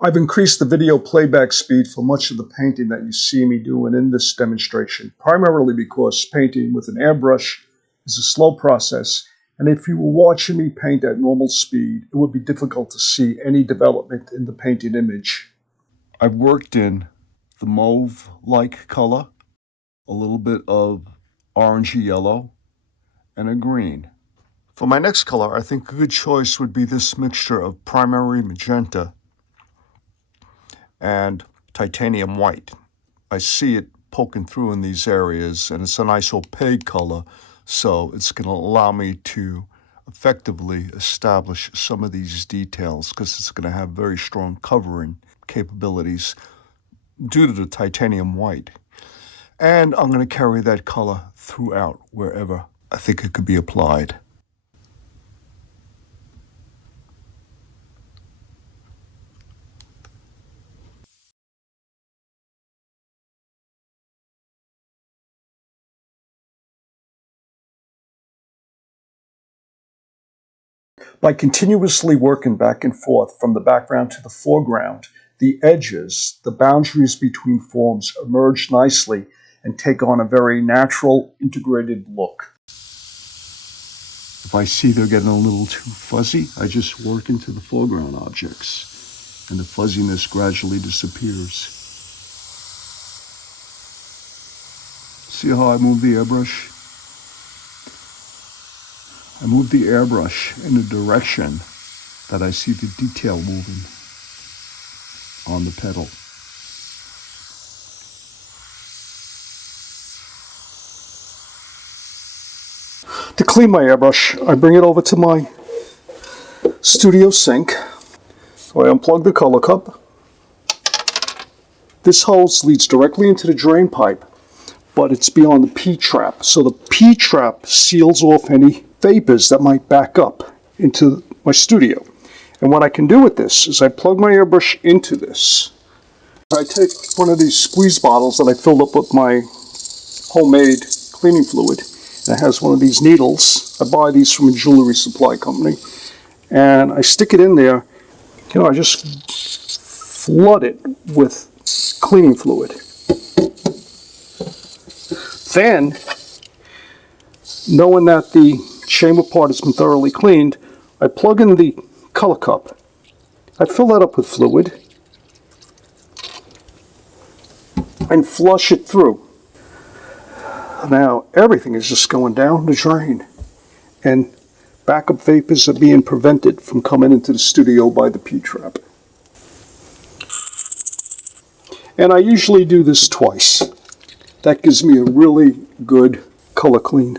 I've increased the video playback speed for much of the painting that you see me doing in this demonstration, primarily because painting with an airbrush is a slow process, and if you were watching me paint at normal speed, it would be difficult to see any development in the painted image. I've worked in the mauve-like color, a little bit of orangey yellow, and a green. For my next color, I think a good choice would be this mixture of primary magenta and titanium white. I see it poking through in these areas, and it's a nice opaque color, so it's going to allow me to effectively establish some of these details because it's going to have very strong covering capabilities due to the titanium white. And I'm going to carry that color throughout wherever I think it could be applied. By continuously working back and forth from the background to the foreground, the edges, the boundaries between forms emerge nicely and take on a very natural, integrated look. If I see they're getting a little too fuzzy, I just work into the foreground objects, and the fuzziness gradually disappears. See how I move the airbrush? I move the airbrush in a direction that I see the detail moving on the pedal. To clean my airbrush, I bring it over to my studio sink. So I unplug the color cup. This hose leads directly into the drain pipe, but it's beyond the P-trap. So the P-trap seals off any vapors that might back up into my studio. And what I can do with this is I plug my airbrush into this. I take one of these squeeze bottles that I filled up with my homemade cleaning fluid. And it has one of these needles. I buy these from a jewelry supply company. And I stick it in there. I just flood it with cleaning fluid. Then, knowing that the chamber part has been thoroughly cleaned, I plug in the color cup. I fill that up with fluid and flush it through. Now everything is just going down the drain, and backup vapors are being prevented from coming into the studio by the P-trap. And I usually do this twice. That gives me a really good color clean.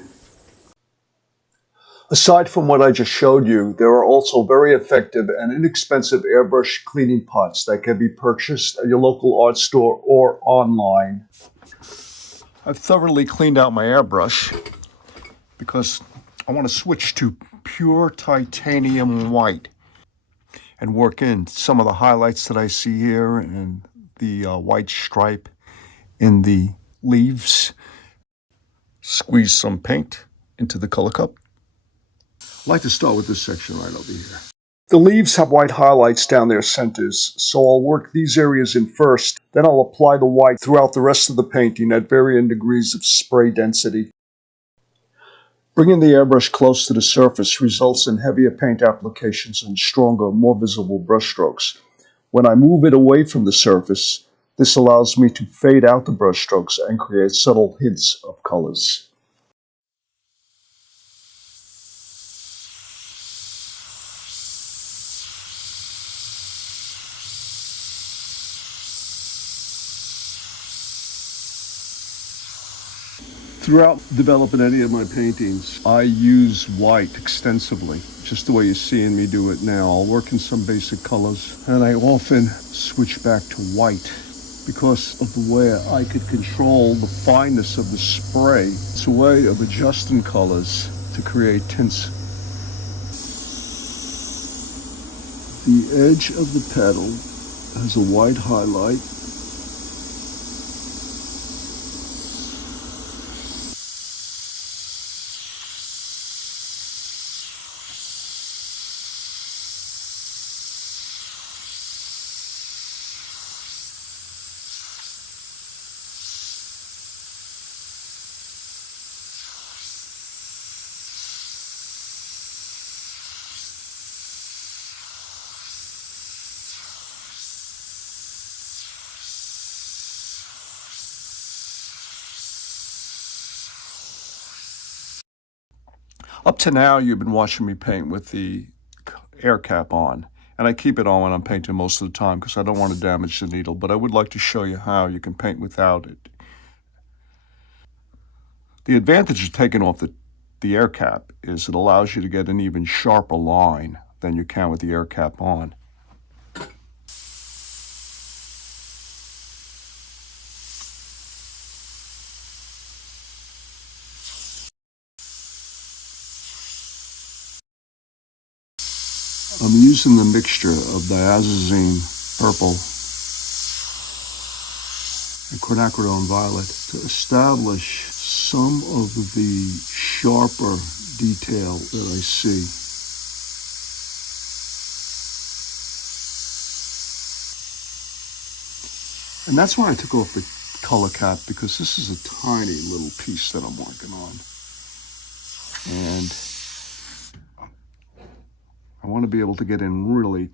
Aside from what I just showed you, there are also very effective and inexpensive airbrush cleaning pots that can be purchased at your local art store or online. I've thoroughly cleaned out my airbrush because I want to switch to pure titanium white and work in some of the highlights that I see here and the white stripe in the leaves. Squeeze some paint into the color cup. I'd like to start with this section right over here. The leaves have white highlights down their centers, so I'll work these areas in first, then I'll apply the white throughout the rest of the painting at varying degrees of spray density. Bringing the airbrush close to the surface results in heavier paint applications and stronger, more visible brushstrokes. When I move it away from the surface, this allows me to fade out the brushstrokes and create subtle hints of colors. Throughout developing any of my paintings, I use white extensively, just the way you're seeing me do it now. I'll work in some basic colors, and I often switch back to white because of the way I could control the fineness of the spray. It's a way of adjusting colors to create tints. The edge of the petal has a white highlight. Up to now, you've been watching me paint with the air cap on, and I keep it on when I'm painting most of the time because I don't want to damage the needle, but I would like to show you how you can paint without it. The advantage of taking off the air cap is it allows you to get an even sharper line than you can with the air cap on. I'm using the mixture of diazazine purple and quinacridone violet to establish some of the sharper detail that I see. And that's why I took off the color cap, because this is a tiny little piece that I'm working on. And I want to be able to get in really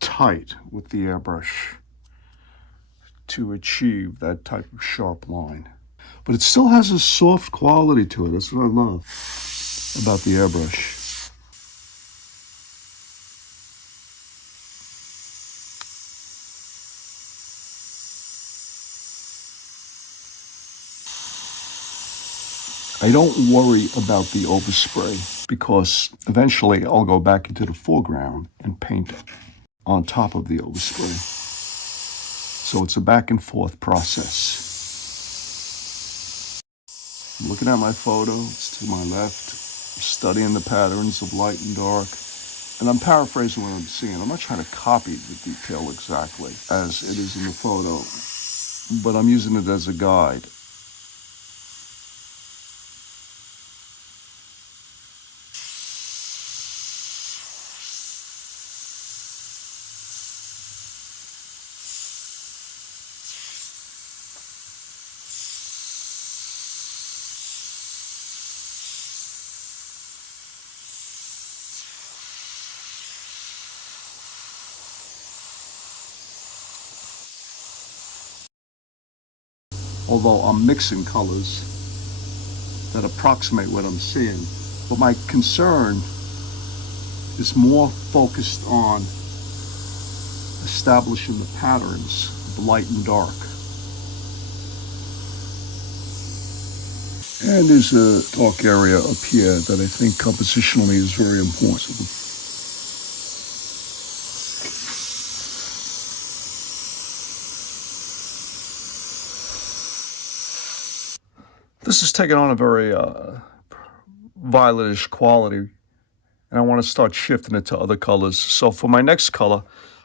tight with the airbrush to achieve that type of sharp line. But it still has a soft quality to it. That's what I love about the airbrush. I don't worry about the overspray because eventually I'll go back into the foreground and paint on top of the overspray. So it's a back and forth process. I'm looking at my photo, it's to my left, I'm studying the patterns of light and dark, and I'm paraphrasing what I'm seeing. I'm not trying to copy the detail exactly as it is in the photo, but I'm using it as a guide. Although I'm mixing colors that approximate what I'm seeing. But my concern is more focused on establishing the patterns of light and dark. And there's a dark area up here that I think compositionally is very important. This is taking on a very violetish quality, and I want to start shifting it to other colors. So for my next color,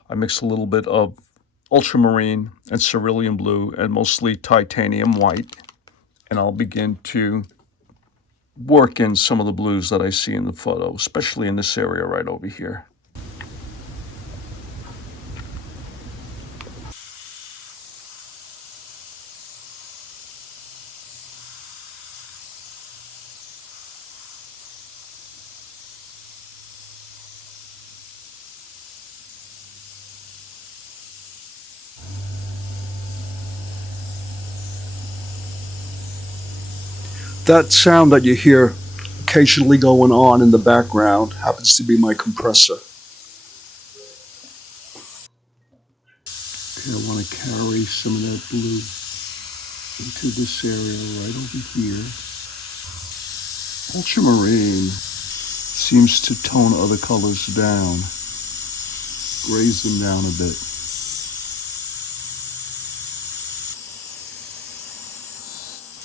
I mix a little bit of ultramarine and cerulean blue and mostly titanium white, and I'll begin to work in some of the blues that I see in the photo, especially in this area right over here. That sound that you hear occasionally going on in the background happens to be my compressor. Okay, I want to carry some of that blue into this area right over here. Ultramarine seems to tone other colors down, graze them down a bit.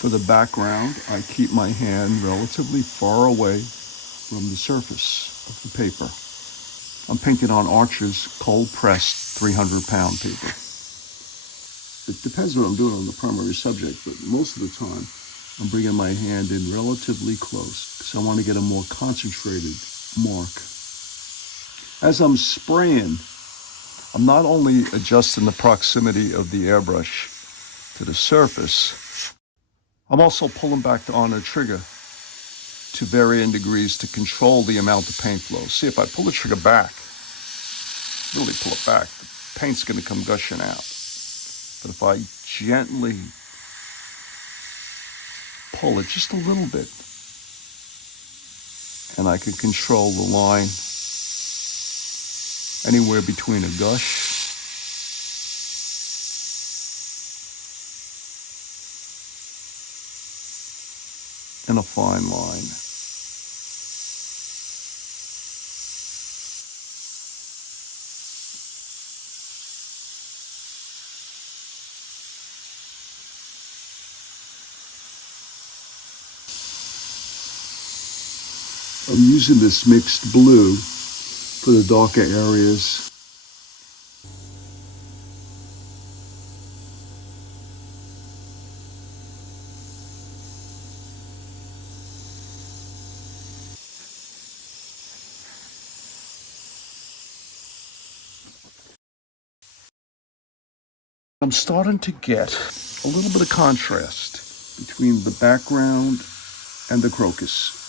For the background, I keep my hand relatively far away from the surface of the paper. I'm painting on Archer's cold-pressed 300-pound paper. It depends what I'm doing on the primary subject, but most of the time, I'm bringing my hand in relatively close because I want to get a more concentrated mark. As I'm spraying, I'm not only adjusting the proximity of the airbrush to the surface, I'm also pulling back on the trigger to varying degrees to control the amount of paint flow. See, if I pull the trigger back, really pull it back, the paint's going to come gushing out. But if I gently pull it just a little bit, and I can control the line anywhere between a gush and a fine line. I'm using this mixed blue for the darker areas. I'm starting to get a little bit of contrast between the background and the crocus.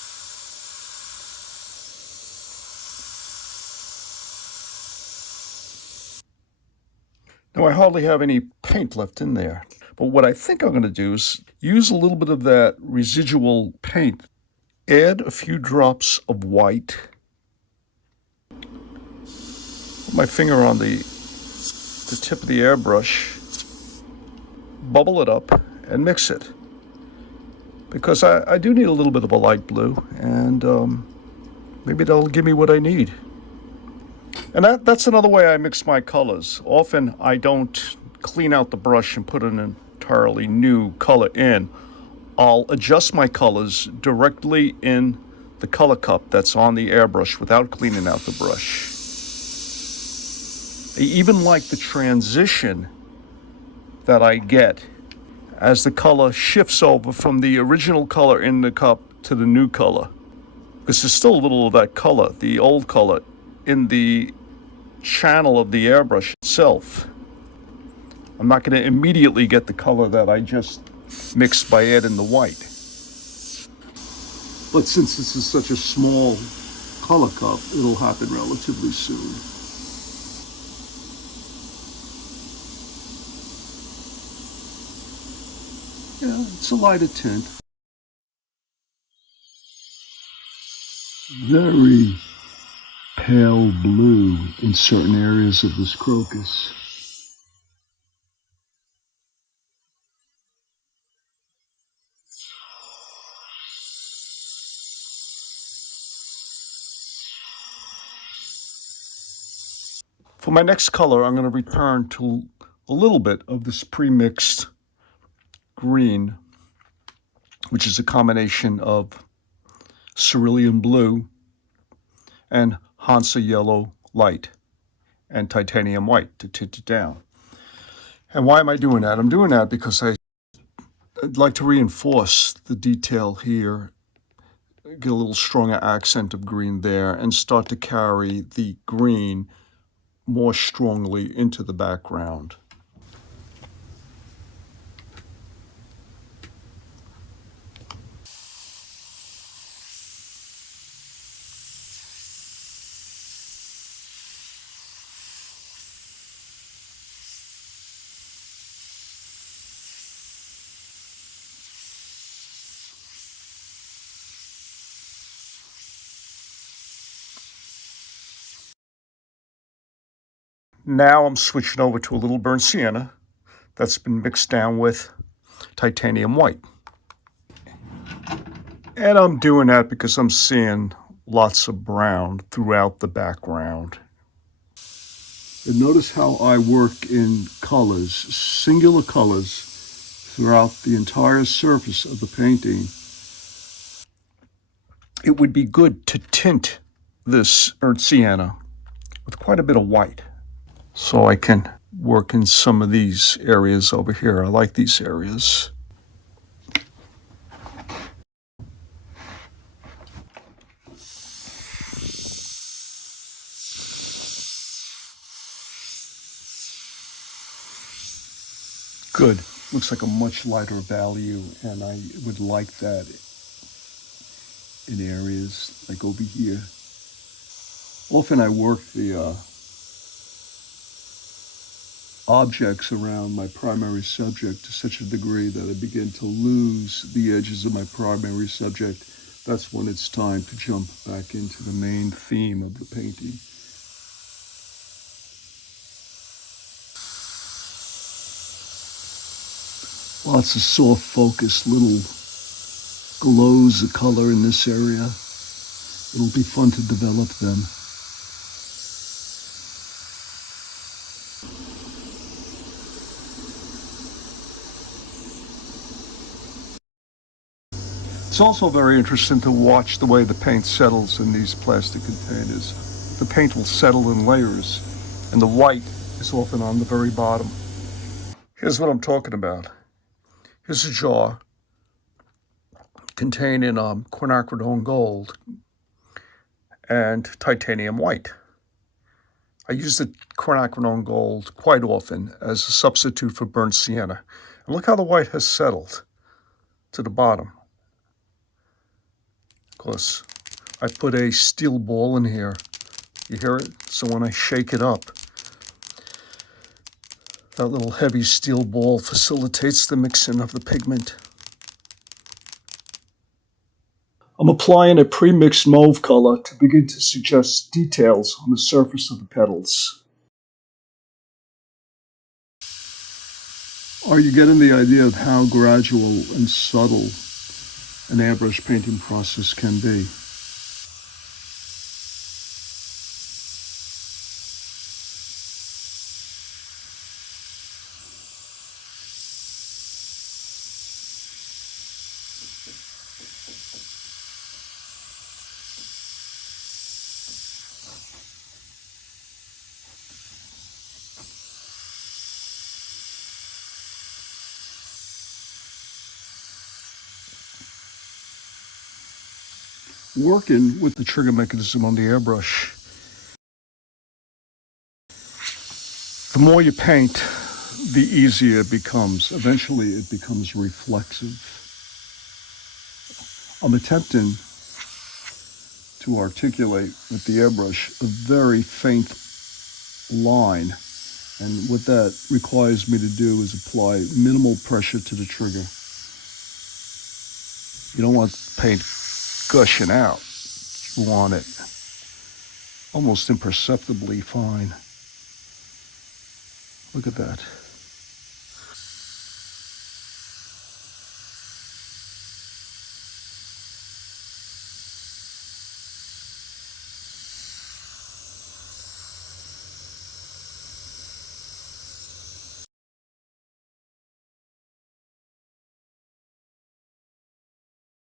Now I hardly have any paint left in there, but what I think I'm going to do is use a little bit of that residual paint, add a few drops of white, put my finger on the tip of the airbrush, bubble it up, and mix it. Because I do need a little bit of a light blue, and maybe that'll give me what I need. And that's another way I mix my colors. Often I don't clean out the brush and put an entirely new color in. I'll adjust my colors directly in the color cup that's on the airbrush without cleaning out the brush. I even like the transition that I get as the color shifts over from the original color in the cup to the new color. Because there's still a little of that color, the old color, in the channel of the airbrush itself. I'm not going to immediately get the color that I just mixed by adding the white. But since this is such a small color cup, it'll happen relatively soon. Yeah, it's a lighter tint. Very pale blue in certain areas of this crocus. For my next color, I'm going to return to a little bit of this pre-mixed green, which is a combination of cerulean blue and Hansa yellow light and titanium white to tint it down. And why am I doing that? I'm doing that because I'd like to reinforce the detail here, get a little stronger accent of green there, and start to carry the green more strongly into the background. Now I'm switching over to a little burnt sienna that's been mixed down with titanium white. And I'm doing that because I'm seeing lots of brown throughout the background. And notice how I work in colors, singular colors, throughout the entire surface of the painting. It would be good to tint this burnt sienna with quite a bit of white, so I can work in some of these areas over here. I like these areas. Good. Looks like a much lighter value, and I would like that in areas like over here. Often I work the objects around my primary subject to such a degree that I begin to lose the edges of my primary subject that's when it's time to jump back into the main theme of the painting. Lots of soft focus, little glows of color in this area. It'll be fun to develop them. It's also very interesting to watch the way the paint settles in these plastic containers. The paint will settle in layers, and the white is often on the very bottom. Here's what I'm talking about. Here's a jar containing quinacridone gold and titanium white. I use the quinacridone gold quite often as a substitute for burnt sienna. And look how the white has settled to the bottom. Of course, I put a steel ball in here. You hear it? So when I shake it up, that little heavy steel ball facilitates the mixing of the pigment. I'm applying a pre-mixed mauve color to begin to suggest details on the surface of the petals. Are you getting the idea of how gradual and subtle an airbrush painting process can be? Working with the trigger mechanism on the airbrush, the more you paint, the easier it becomes. Eventually it becomes reflexive. I'm attempting to articulate with the airbrush a very faint line, and what that requires me to do is apply minimal pressure to the trigger. You don't want paint gushing out. You want it almost imperceptibly fine. Look at that.